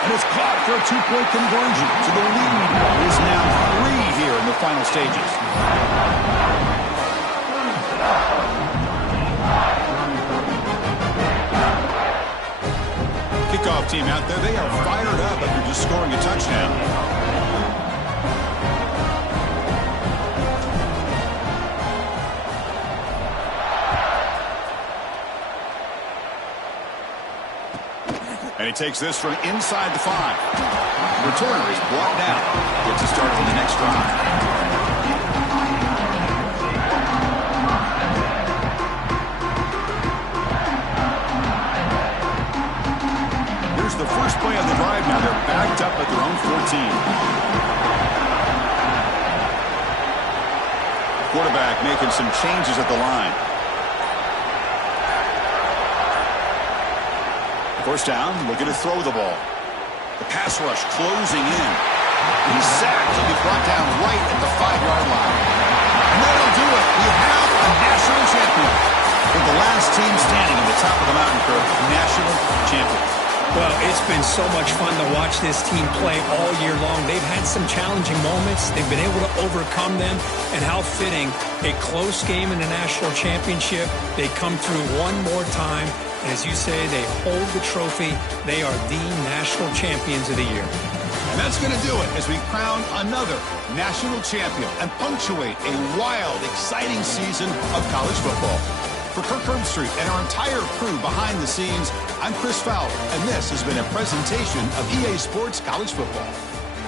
And it's caught for a 2-point conversion. So the lead is now 3 here in the final stages. Kickoff team out there, they are fired up after just scoring a touchdown. And he takes this from inside the 5. Returner is brought down. Gets a start on the next drive. Here's the first play of the drive now. They're backed up at their own 14. Quarterback making some changes at the line. 1st down, looking to throw the ball. The pass rush closing in. He's sacked. He'll be brought down right at the 5-yard line. And that'll do it. We have a national champion. With the last team standing at the top of the mountain for national champions. Well, it's been so much fun to watch this team play all year long. They've had some challenging moments. They've been able to overcome them. And how fitting, a close game in the national championship. They come through one more time And as you say, they hold the trophy. They are the national champions of the year. And that's going to do it as we crown another national champion and punctuate a wild, exciting season of college football. For Kirk Herbstreit and our entire crew behind the scenes, I'm Chris Fowler, and this has been a presentation of EA Sports College Football.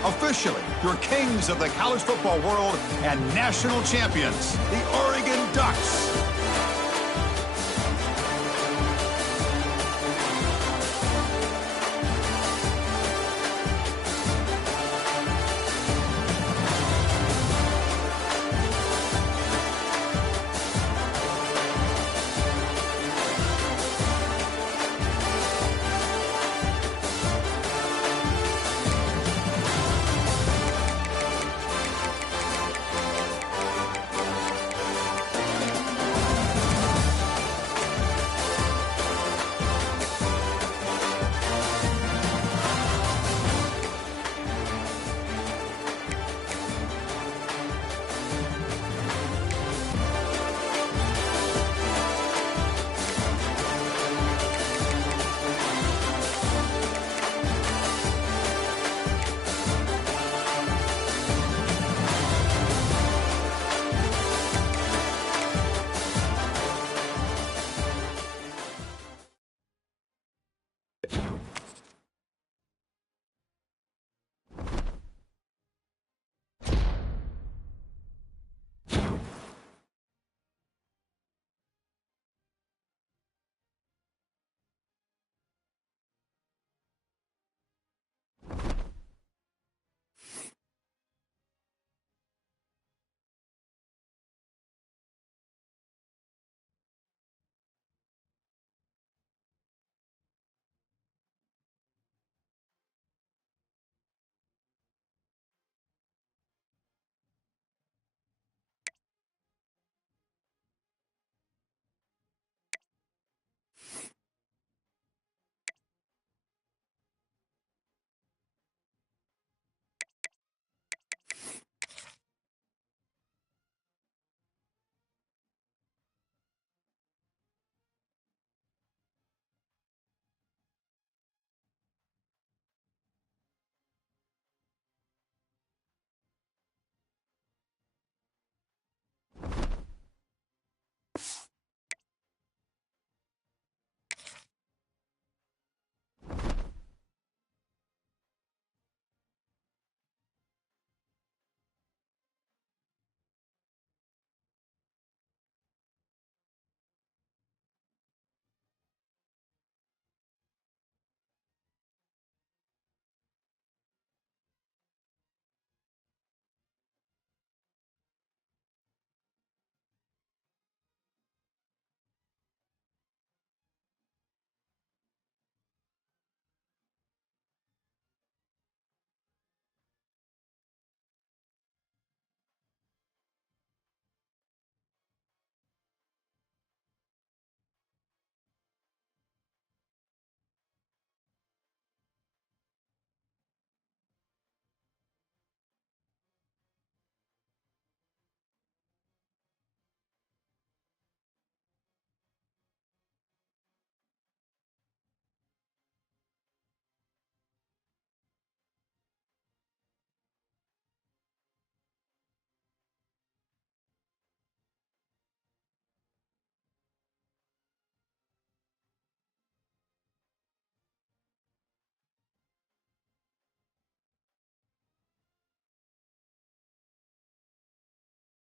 Officially, your kings of the college football world and national champions, the Oregon Ducks.